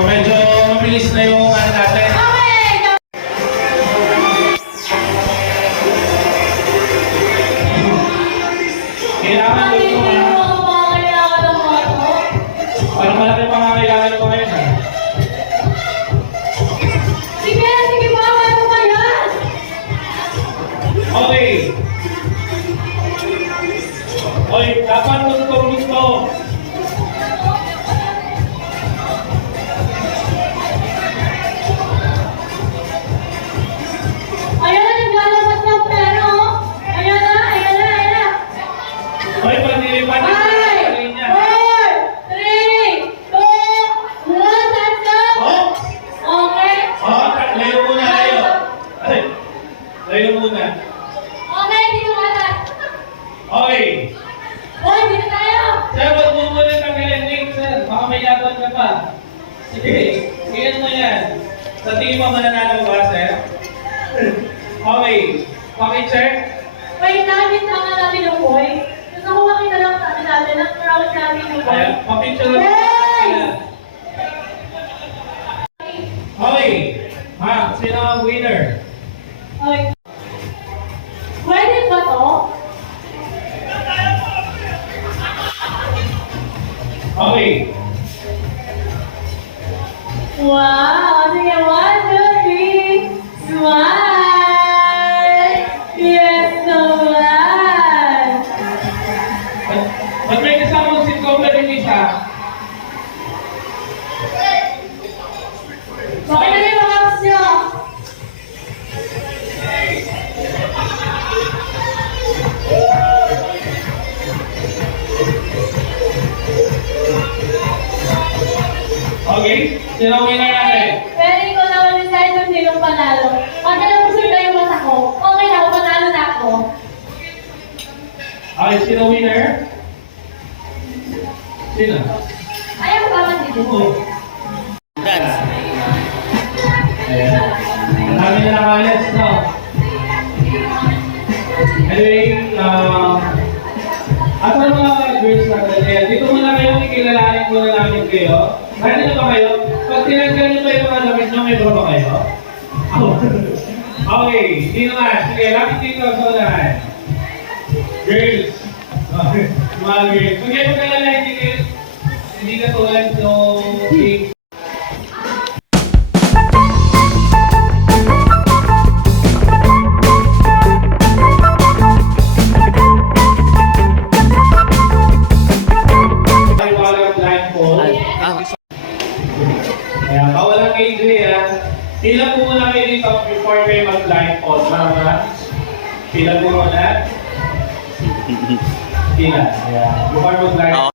So medyo mabilis na yung ano natin. Kailangan dito ha. Parang malaki pa nga kailangan ko ngayon ha. Sige ba? Ano ba yan? Okay. Okay, dapat gusto. Ayan na, naglalabas ng pera, oh. Ayan na. Okay, pag nilipan niya. 5, 4, 3, 2, 1, time stop. Oh! Okay. Layo muna, layo. Ay, layo muna. Okay, dito ka na. Okay. Hoy, dito tayo. Sir, wag mo muna tanggalin link, sir. Baka may laban ka pa. Sige, iyan mo yan. Sa tingin mo mananalo ba, sir? Okay. Paki-check. Wait, namin tama natin yung boy. Gusto ko makita lang sa atin natin ang crowd namin yung boy. Ayan, paki-check. Hey! Okay. Ma'am, sino ang winner? Okay. Pwede ba to? Okay. Wow! Sige, 1, 2, 3. Smile! Yes, smile! Ba't may kasamang si Cobra yung isa? Okay na yung mga apps nyo. Okay. Sino ang winner natin? Pwede ko naman decide kung sinong panalo. Pag nalusog na yung mata ko, okay na ako, panalo na ako. Okay, sino winner? Sino? Ayaw ba man dito? Oo. Ayan. Marami na nakalis, no? Anyway, at ang mga girls natin, ayan, dito muna kayo, ikilalanin muna namin kayo. Ready na ba kayo? Pag tinanggal nyo pa yung mga damit nyo, may bro ba kayo? Okay, dito na. Sige, lapit dito sa unahan. Girls. Mga girls. Kung kayo magkalala, hindi ka tulad yung pink. Kaya bawal ang AJ ha. Pila po muna kayo dito before kayo mag-blindfold. Mga pila po muna. Pila. Ayan. Before mag-blindfold.